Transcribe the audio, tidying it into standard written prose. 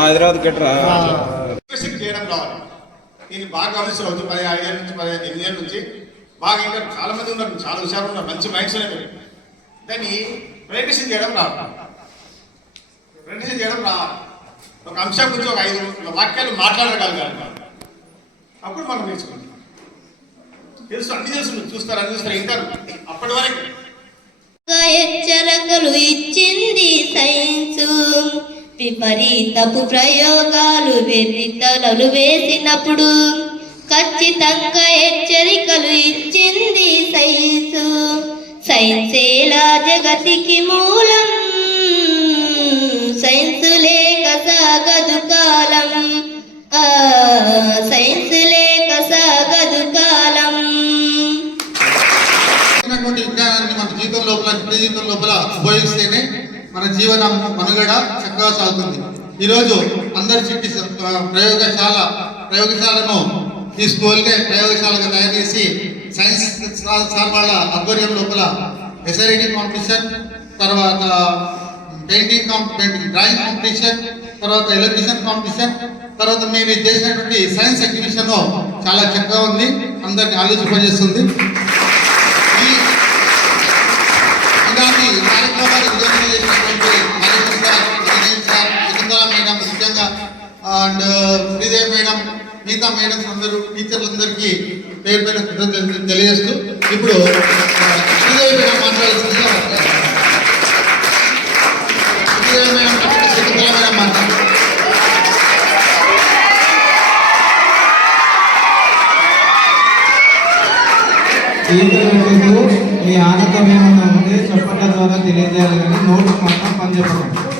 హైదరాబాద్ గట్రా చేయడం రావాలి. దీన్ని బాగా గమనిస్తూ 15 ఏళ్ళ నుంచి 18 ఏళ్ళ నుంచి బాగా ఇంకా చాలా మంది ఉన్నారు, చాలా హుషారు ఉన్నారు, మంచి మైండ్స్ అనేవి. దాన్ని ప్రెజెంటేషన్ చేయడం రావాలి. ప్రెజెంటేషన్ చేయడం రావాలి. ఒక అంశం గురించి ఒక 5 వాక్యాలు మాట్లాడగలగాలి. అప్పుడు మనం నేర్చుకుంటాం. తెలుసు, అన్ని తెలుసు, చూస్తారు, అన్ని చూస్తారు, వింటారు. అప్పటి వరకు హెచ్చరికలు ఇచ్చింది సైన్సు, విపరీతపు ప్రయోగాలు వెర్రితలలు వేసినప్పుడు ఖచ్చితంగా హెచ్చరికలు ఇచ్చింది సైన్సు. సైన్సేలా జగతికి మూలం, సైన్సు లేక సాగదు కాలం, సైన్స్ లేక సాగదు కాలం. విజ్ఞానాన్ని మన జీవితం లోపల ఉపయోగిస్తేనే మన జీవన మనుగడ చక్కగా సాగుతుంది. ఈరోజు అందరి చిట్టి ప్రయోగశాలను ఈ స్కూల్కే ప్రయోగశాలగా తయారు చేసి సైన్స్ సార్ వాళ్ళ ఆధ్వర్యం లోపల ఎస్ఐ రైటింగ్ కాంపిటీషన్, తర్వాత డ్రాయింగ్ కాంపిటీషన్, తర్వాత ఎలక్ట్రిషన్ కాంపిటీషన్, తర్వాత మీరు చేసినటువంటి సైన్స్ ఎగ్జిబిషన్ చాలా చక్కగా ఉంది, అందరిని ఆలోచింపజేస్తుంది. ఇలాంటి కార్యక్రమాలు విజయవంతం చేసినటువంటి మేడం ముఖ్యంగా అండ్ శ్రీదేవి మేడం, మిగతా మేడమ్స్ అందరూ, టీచర్లందరికీ పేరు పైన కృతజ్ఞతలు తెలియజేస్తూ ఇప్పుడు శ్రీదేవి మేడం మాట్లాడుతుందిగా శ్రీదేవి మేడం శకుంతల మేడం మాట్లాడుతుంది. మీ ఆనందం ఏమన్నా ఉంటే చెప్పడం ద్వారా తెలియజేయాలి, కానీ నోట్స్ మాత్రం పని చెప్పండి.